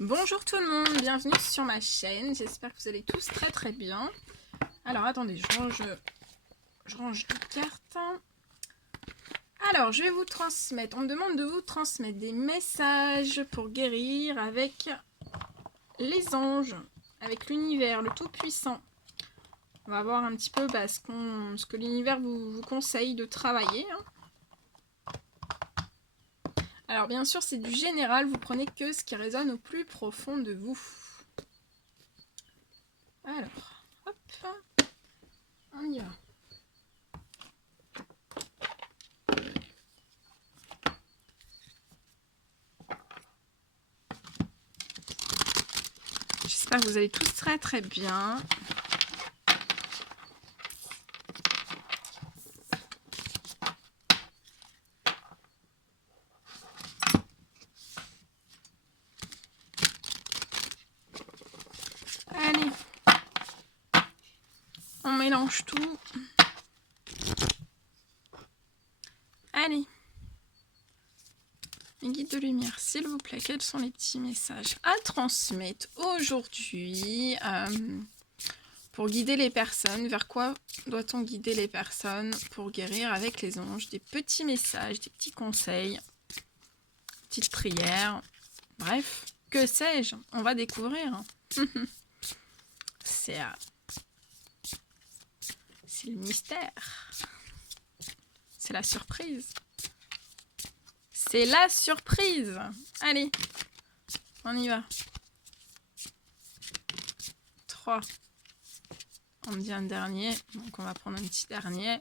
Bonjour tout le monde, bienvenue sur ma chaîne, j'espère que vous allez tous très bien. Alors attendez, je range les cartes. Alors je vais vous transmettre, on me demande de vous transmettre des messages pour guérir avec les anges, avec l'univers, le tout-puissant. On va voir un petit peu ce que l'univers vous conseille de travailler. Alors bien sûr c'est du général, vous prenez que ce qui résonne au plus profond de vous. Alors, hop, on y va. J'espère que vous allez tous très bien. Allez, on mélange tout. Allez, mes guides de lumière, s'il vous plaît, quels sont les petits messages à transmettre aujourd'hui pour guider les personnes? Vers quoi doit-on guider les personnes pour guérir avec les anges? Des petits messages, des petits conseils, petites prières, bref, que sais-je? On va découvrir. C'est le mystère. C'est la surprise. C'est la surprise. Allez, on y va. 3. On me dit un dernier, donc on va prendre un petit dernier.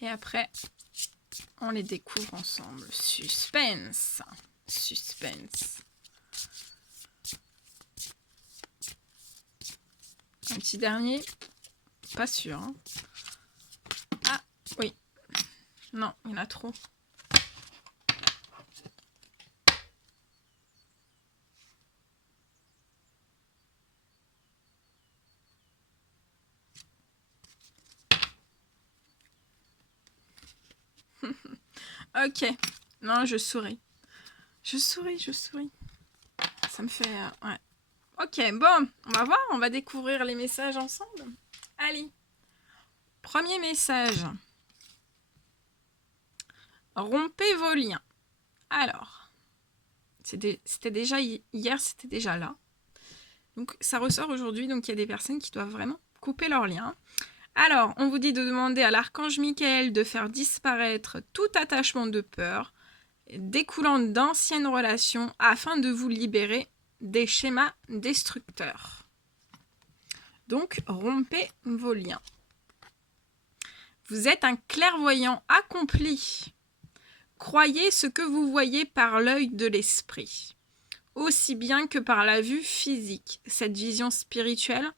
Et après, on les découvre ensemble. Suspense. Suspense. Un petit dernier. Pas sûr. Hein. Ah, oui. Non, il y en a trop. Ok. Non, je souris. Je souris. Ça me fait... ouais. Ok, bon, on va voir, on va découvrir les messages ensemble. Allez. Premier message. Rompez vos liens. Alors, c'était déjà hier, c'était déjà là. Donc, ça ressort aujourd'hui, donc il y a des personnes qui doivent vraiment couper leurs liens. Alors, on vous dit de demander à l'archange Michael de faire disparaître tout attachement de peur découlant d'anciennes relations afin de vous libérer des schémas destructeurs. Donc, rompez vos liens. Vous êtes un clairvoyant accompli. Croyez ce que vous voyez par l'œil de l'esprit, aussi bien que par la vue physique. Cette vision spirituelle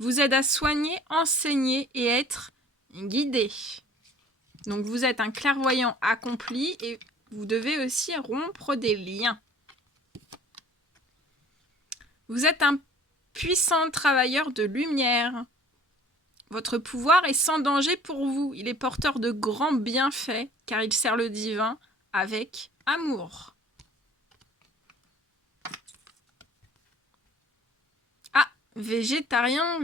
vous aide à soigner, enseigner et être guidé. Donc vous êtes un clairvoyant accompli et vous devez aussi rompre des liens. Vous êtes un puissant travailleur de lumière. Votre pouvoir est sans danger pour vous. Il est porteur de grands bienfaits car il sert le divin avec amour. Ah, végétalien.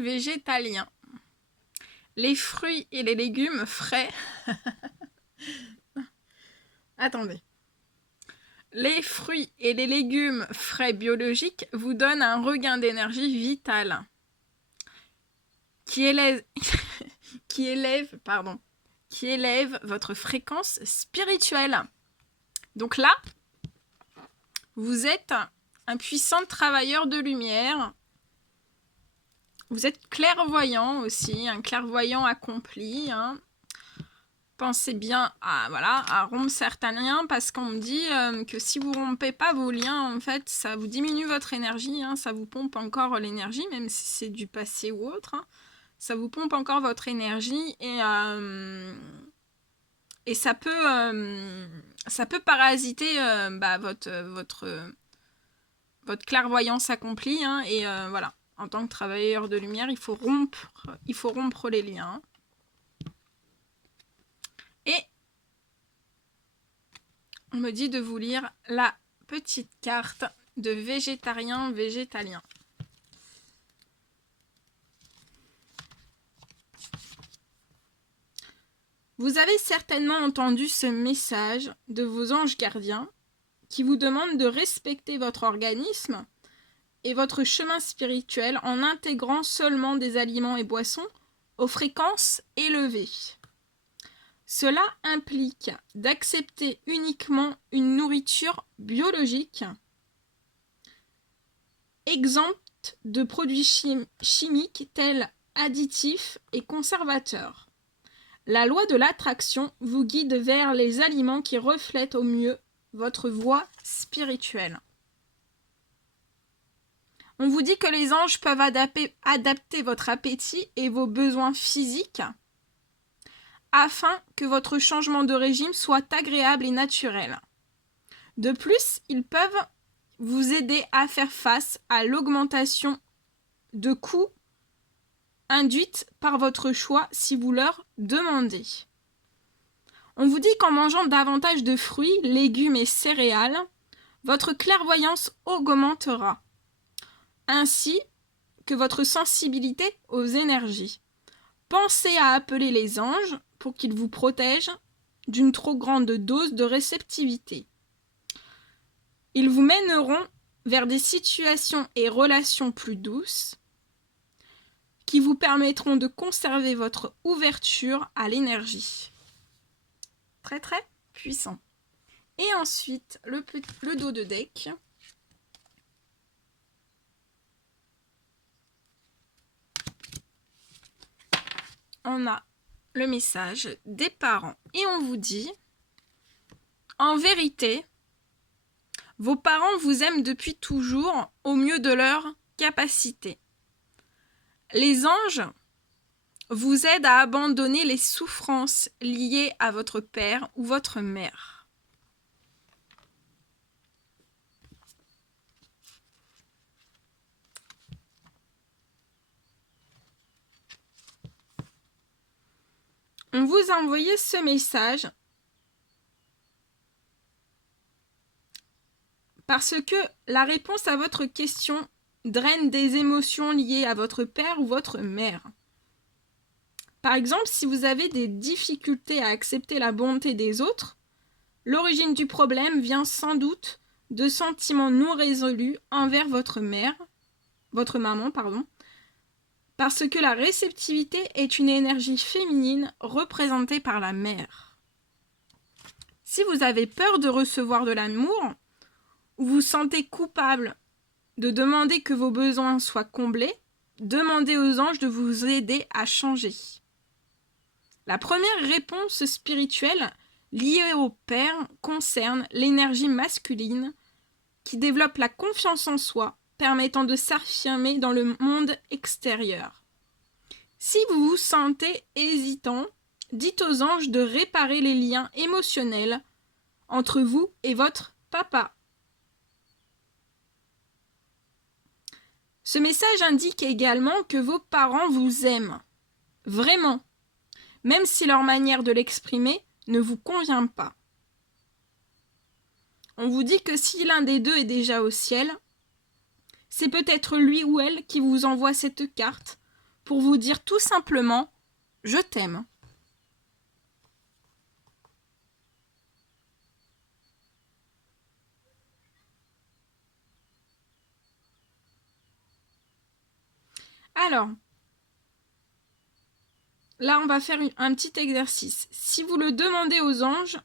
Les fruits et les légumes frais. Attendez. Les fruits et les légumes frais biologiques vous donnent un regain d'énergie vitale qui élève votre fréquence spirituelle. Donc là, vous êtes un puissant travailleur de lumière. Vous êtes clairvoyant aussi, un clairvoyant accompli. Hein. Pensez bien à rompre certains liens parce qu'on me dit que si vous rompez pas vos liens, en fait, ça vous diminue votre énergie. Hein, ça vous pompe encore l'énergie, même si c'est du passé ou autre. Hein. Ça vous pompe encore votre énergie et ça peut parasiter votre clairvoyance accomplie. Hein, et voilà, en tant que travailleur de lumière, il faut rompre les liens. Et on me dit de vous lire la petite carte de végétarien, végétalien. Vous avez certainement entendu ce message de vos anges gardiens qui vous demandent de respecter votre organisme et votre chemin spirituel en intégrant seulement des aliments et boissons aux fréquences élevées. Cela implique d'accepter uniquement une nourriture biologique, exempte de produits chimiques tels additifs et conservateurs. La loi de l'attraction vous guide vers les aliments qui reflètent au mieux votre voie spirituelle. On vous dit que les anges peuvent adapter votre appétit et vos besoins physiques afin que votre changement de régime soit agréable et naturel. De plus, ils peuvent vous aider à faire face à l'augmentation de coûts induite par votre choix si vous leur demandez. On vous dit qu'en mangeant davantage de fruits, légumes et céréales, votre clairvoyance augmentera, ainsi que votre sensibilité aux énergies. Pensez à appeler les anges pour qu'ils vous protègent d'une trop grande dose de réceptivité. Ils vous mèneront vers des situations et relations plus douces qui vous permettront de conserver votre ouverture à l'énergie. Très très puissant. Et ensuite, le dos de deck. On a le message des parents et on vous dit en vérité, vos parents vous aiment depuis toujours au mieux de leur capacité. Les anges vous aident à abandonner les souffrances liées à votre père ou votre mère. On vous a envoyé ce message parce que la réponse à votre question draine des émotions liées à votre père ou votre mère. Par exemple, si vous avez des difficultés à accepter la bonté des autres, l'origine du problème vient sans doute de sentiments non résolus envers votre maman, parce que la réceptivité est une énergie féminine représentée par la mère. Si vous avez peur de recevoir de l'amour, ou vous sentez coupable de demander que vos besoins soient comblés, demandez aux anges de vous aider à changer. La première réponse spirituelle liée au père concerne l'énergie masculine qui développe la confiance en soi, permettant de s'affirmer dans le monde extérieur. Si vous vous sentez hésitant, dites aux anges de réparer les liens émotionnels entre vous et votre papa. Ce message indique également que vos parents vous aiment, vraiment, même si leur manière de l'exprimer ne vous convient pas. On vous dit que si l'un des deux est déjà au ciel, c'est peut-être lui ou elle qui vous envoie cette carte pour vous dire tout simplement « Je t'aime ». Alors, là on va faire un petit exercice. Si vous le demandez aux anges,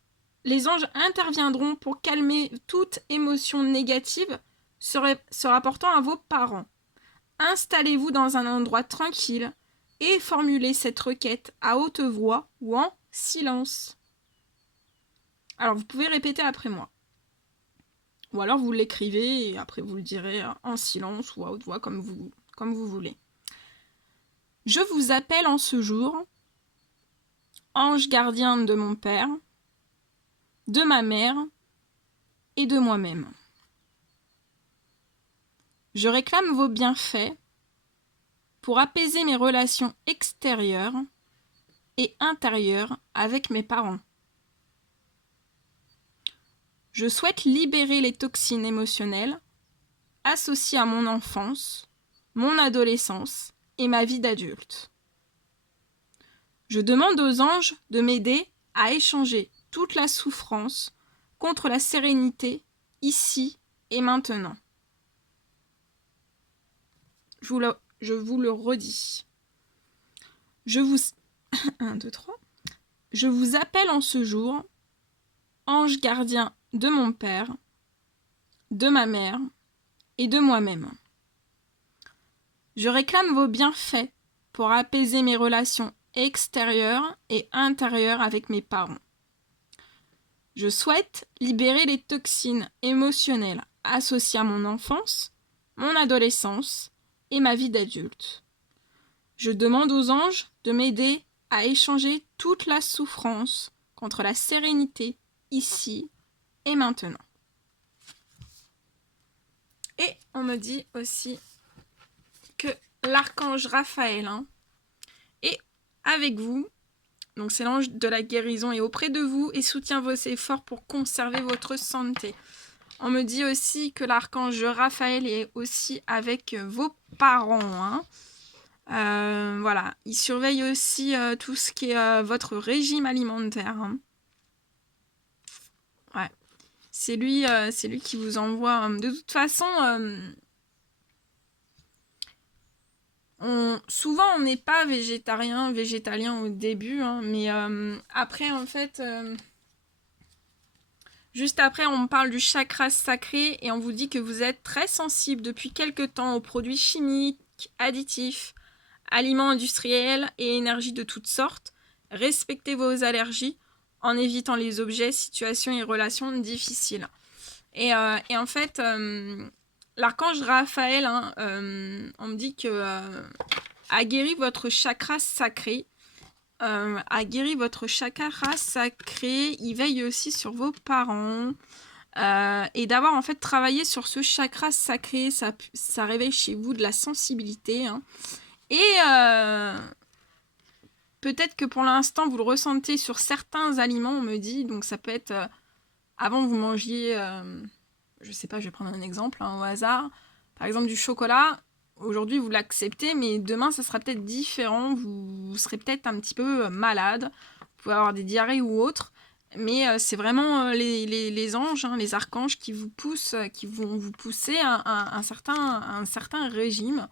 les anges interviendront pour calmer toute émotion négative se rapportant à vos parents. Installez-vous dans un endroit tranquille et formulez cette requête à haute voix ou en silence. Alors vous pouvez répéter après moi. Ou alors vous l'écrivez et après vous le direz en silence ou à haute voix comme vous voulez. Je vous appelle en ce jour, ange gardien de mon père, de ma mère et de moi-même. Je réclame vos bienfaits pour apaiser mes relations extérieures et intérieures avec mes parents. Je souhaite libérer les toxines émotionnelles associé à mon enfance, mon adolescence et ma vie d'adulte. Je demande aux anges de m'aider à échanger toute la souffrance contre la sérénité ici et maintenant. Je vous le redis. Je vous 1, 2, 3. Je vous appelle en ce jour, ange gardien de mon père, de ma mère et de moi-même. Je réclame vos bienfaits pour apaiser mes relations extérieures et intérieures avec mes parents. Je souhaite libérer les toxines émotionnelles associées à mon enfance, mon adolescence et ma vie d'adulte. Je demande aux anges de m'aider à échanger toute la souffrance contre la sérénité ici et maintenant. Et on me dit aussi que l'archange Raphaël est avec vous. Donc c'est l'ange de la guérison est auprès de vous et soutient vos efforts pour conserver votre santé. On me dit aussi que l'archange Raphaël est aussi avec vos parents. Voilà, il surveille aussi tout ce qui est votre régime alimentaire. Ouais, c'est lui qui vous envoie. De toute façon, souvent on n'est pas végétalien au début, mais après en fait, juste après on parle du chakra sacré et on vous dit que vous êtes très sensible depuis quelque temps aux produits chimiques, additifs, aliments industriels et énergies de toutes sortes. Respectez vos allergies en évitant les objets, situations et relations difficiles. Et en fait, l'archange Raphaël, on me dit que a guéri votre chakra sacré. Il veille aussi sur vos parents. Et d'avoir en fait travaillé sur ce chakra sacré, ça réveille chez vous de la sensibilité. Et peut-être que pour l'instant, vous le ressentez sur certains aliments, on me dit. Donc ça peut être, avant vous mangiez, je sais pas, je vais prendre un exemple au hasard. Par exemple du chocolat, aujourd'hui vous l'acceptez, mais demain ça sera peut-être différent. Vous serez peut-être un petit peu malade. Vous pouvez avoir des diarrhées ou autres. Mais c'est vraiment les anges, les archanges qui vous poussent, qui vont vous pousser à un certain régime.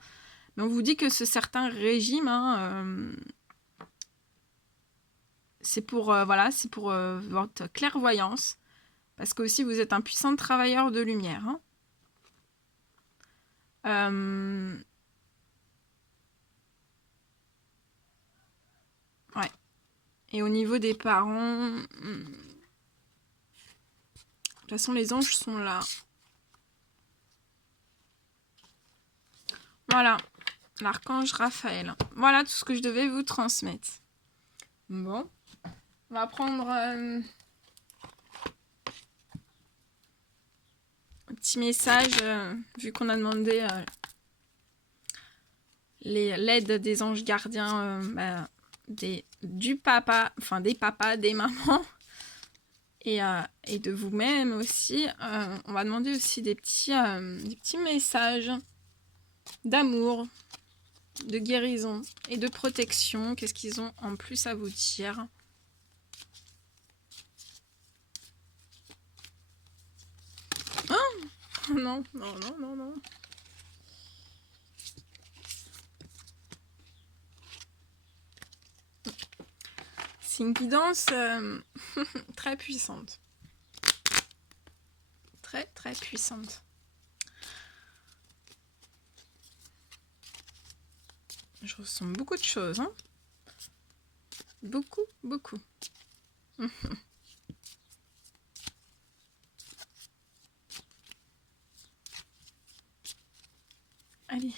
Mais on vous dit que ce certain régime, c'est pour, votre clairvoyance. Parce que aussi vous êtes un puissant travailleur de lumière. Ouais. Et au niveau des parents, de toute façon les anges sont là. Voilà. L'archange Raphaël. Voilà tout ce que je devais vous transmettre. Bon. On va prendre un petit message, vu qu'on a demandé l'aide des anges gardiens, des papas, des mamans, et de vous-même aussi. On va demander aussi des petits messages d'amour, de guérison et de protection. Qu'est-ce qu'ils ont en plus à vous dire? Oh non. C'est une guidance très puissante. Très très puissante. Je ressens beaucoup de choses. Beaucoup. Allez.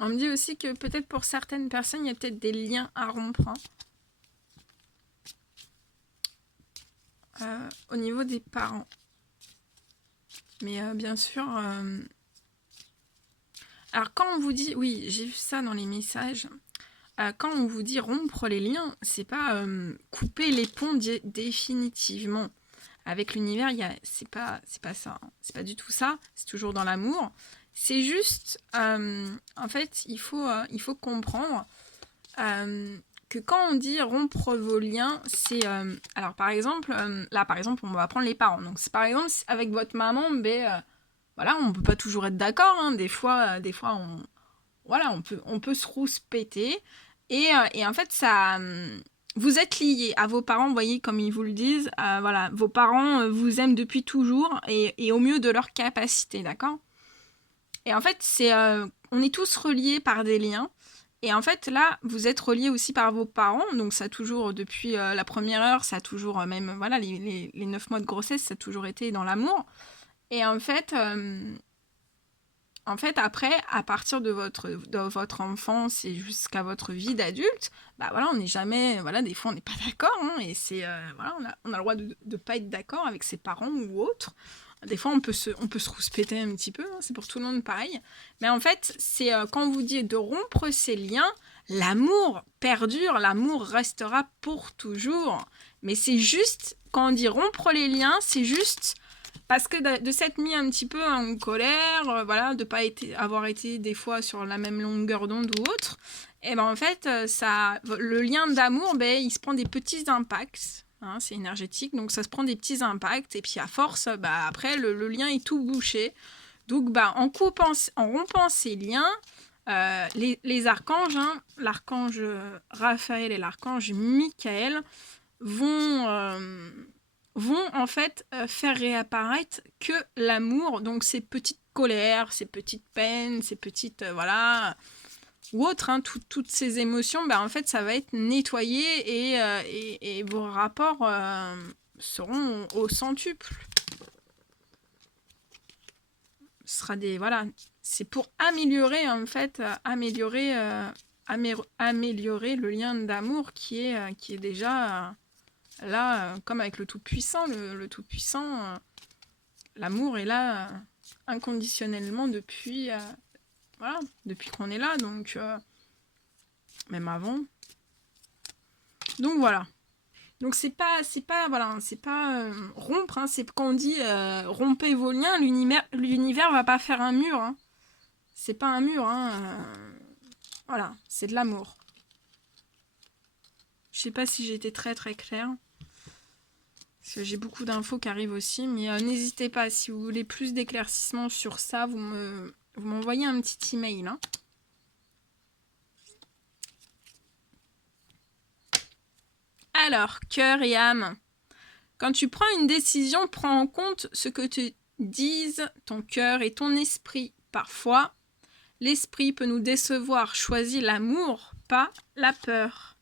On me dit aussi que peut-être pour certaines personnes, il y a peut-être des liens à rompre. Au niveau des parents. Mais bien sûr... Alors quand on vous dit... Oui, j'ai vu ça dans les messages. Quand on vous dit rompre les liens, c'est pas couper les ponts définitivement. Avec l'univers, c'est pas ça. Hein. C'est pas du tout ça. C'est toujours dans l'amour. C'est juste, en fait, il faut comprendre que quand on dit rompre vos liens, c'est... alors, par exemple, là, par exemple, on va prendre les parents. Donc, c'est par exemple, avec votre maman, voilà, on peut pas toujours être d'accord. Hein. Des fois, on peut se rouspéter. Et en fait, ça... vous êtes liés à vos parents, vous voyez, comme ils vous le disent. Voilà, vos parents vous aiment depuis toujours et au mieux de leur capacité, d'accord ? Et en fait, on est tous reliés par des liens. Et en fait, là, vous êtes reliés aussi par vos parents. Donc, ça a toujours, depuis la première heure, ça a toujours, même, voilà, les 9 mois de grossesse, ça a toujours été dans l'amour. Et en fait, après, à partir de votre enfance et jusqu'à votre vie d'adulte, bah voilà, on n'est jamais, voilà, des fois on n'est pas d'accord, hein, et c'est, voilà, on a le droit de ne pas être d'accord avec ses parents ou autres. Des fois, on peut se rouspéter un petit peu, hein, c'est pour tout le monde pareil. Mais en fait, c'est quand vous dites de rompre ces liens, l'amour perdure, l'amour restera pour toujours. Mais c'est juste, quand on dit rompre les liens, c'est juste parce que de s'être mis un petit peu en colère, voilà, de pas avoir été des fois sur la même longueur d'onde ou autre, et ben en fait, le lien d'amour, il se prend des petits impacts. Hein, c'est énergétique, donc ça se prend des petits impacts, et puis à force, après, le lien est tout bouché. Donc, en rompant ces liens, les archanges, hein, l'archange Raphaël et l'archange Michael, vont en fait faire réapparaître que l'amour, donc ces petites colères, ces petites peines, ces petites, voilà, ou autres, hein, toutes ces émotions, en fait, ça va être nettoyé et vos rapports seront au centuple. Ce sera voilà, c'est pour améliorer, en fait, améliorer le lien d'amour qui est déjà là, comme avec le Tout-Puissant. Le Tout-Puissant, l'amour est là inconditionnellement depuis qu'on est là, donc même avant. Donc voilà. Donc c'est pas rompre, hein, c'est quand on dit rompez vos liens, l'univers va pas faire un mur, hein. C'est pas un mur, hein. Voilà, c'est de l'amour. Je sais pas si j'ai été très très claire. Parce que j'ai beaucoup d'infos qui arrivent aussi, mais n'hésitez pas, si vous voulez plus d'éclaircissements sur ça, vous m'envoyez un petit email, hein. Alors, cœur et âme. Quand tu prends une décision, prends en compte ce que te disent ton cœur et ton esprit. Parfois, l'esprit peut nous décevoir. Choisis l'amour, pas la peur.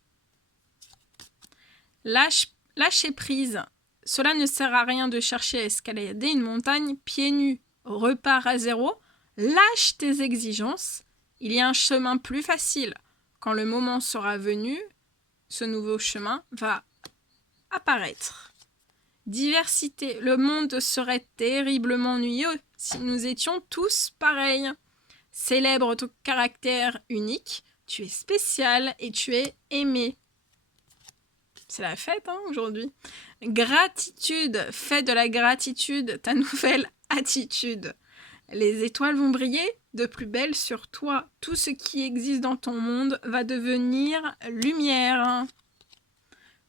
Lâcher prise. Cela ne sert à rien de chercher à escalader une montagne pieds nus. Repars à zéro. Lâche tes exigences. Il y a un chemin plus facile. Quand le moment sera venu, ce nouveau chemin va apparaître. Diversité. Le monde serait terriblement ennuyeux si nous étions tous pareils. Célèbre ton caractère unique. Tu es spécial et tu es aimé. C'est la fête, hein, aujourd'hui. Gratitude. Fais de la gratitude ta nouvelle attitude. Les étoiles vont briller de plus belle sur toi. Tout ce qui existe dans ton monde va devenir lumière.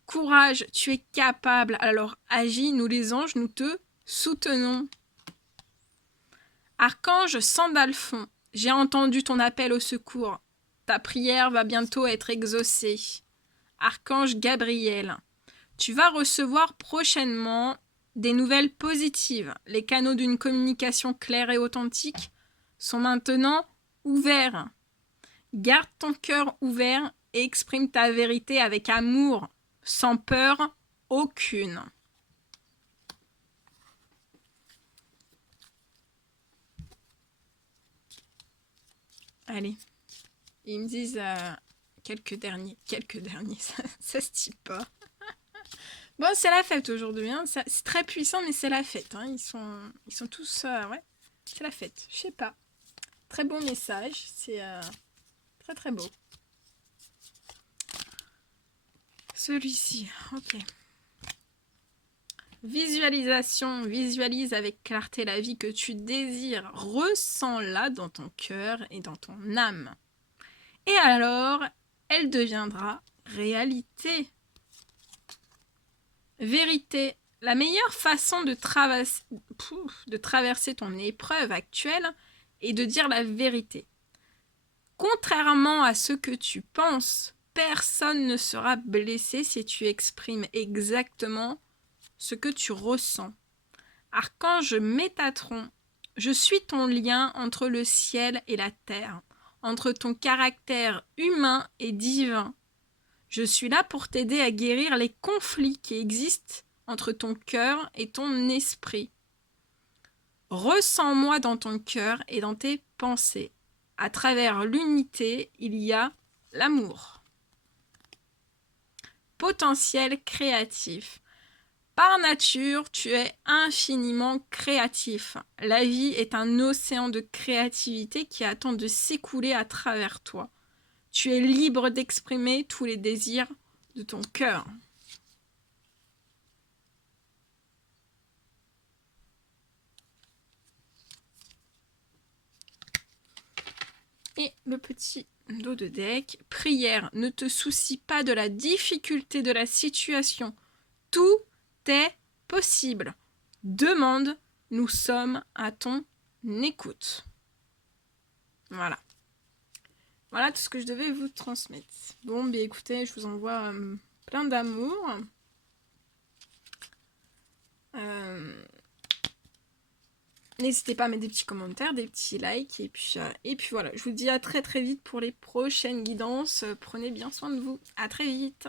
Courage, tu es capable. Alors agis, nous les anges, nous te soutenons. Archange Sandalphon, j'ai entendu ton appel au secours. Ta prière va bientôt être exaucée. Archange Gabriel, tu vas recevoir prochainement des nouvelles positives. Les canaux d'une communication claire et authentique sont maintenant ouverts. Garde ton cœur ouvert et exprime ta vérité avec amour, sans peur aucune. Allez, ils me disent quelques derniers, ça se dit pas. Bon, c'est la fête aujourd'hui, hein. C'est très puissant, mais c'est la fête, hein. Ils sont tous, ouais, c'est la fête. Je sais pas. Très bon message, c'est très très beau. Celui-ci, ok. Visualisation, visualise avec clarté la vie que tu désires, ressens-la dans ton cœur et dans ton âme. Et alors, elle deviendra réalité. Vérité, la meilleure façon de traverser ton épreuve actuelle est de dire la vérité. Contrairement à ce que tu penses, personne ne sera blessé si tu exprimes exactement ce que tu ressens. Archange Métatron, je suis ton lien entre le ciel et la terre, entre ton caractère humain et divin. Je suis là pour t'aider à guérir les conflits qui existent entre ton cœur et ton esprit. Ressens-moi dans ton cœur et dans tes pensées. À travers l'unité, il y a l'amour. Potentiel créatif. Par nature, tu es infiniment créatif. La vie est un océan de créativité qui attend de s'écouler à travers toi. Tu es libre d'exprimer tous les désirs de ton cœur. Et le petit dos de deck. Prière, ne te soucie pas de la difficulté de la situation. Tout est possible. Demande, nous sommes à ton écoute. Voilà. Voilà tout ce que je devais vous transmettre. Bon, bien écoutez, je vous envoie plein d'amour. N'hésitez pas à mettre des petits commentaires, des petits likes. Et puis voilà, je vous dis à très très vite pour les prochaines guidances. Prenez bien soin de vous. À très vite.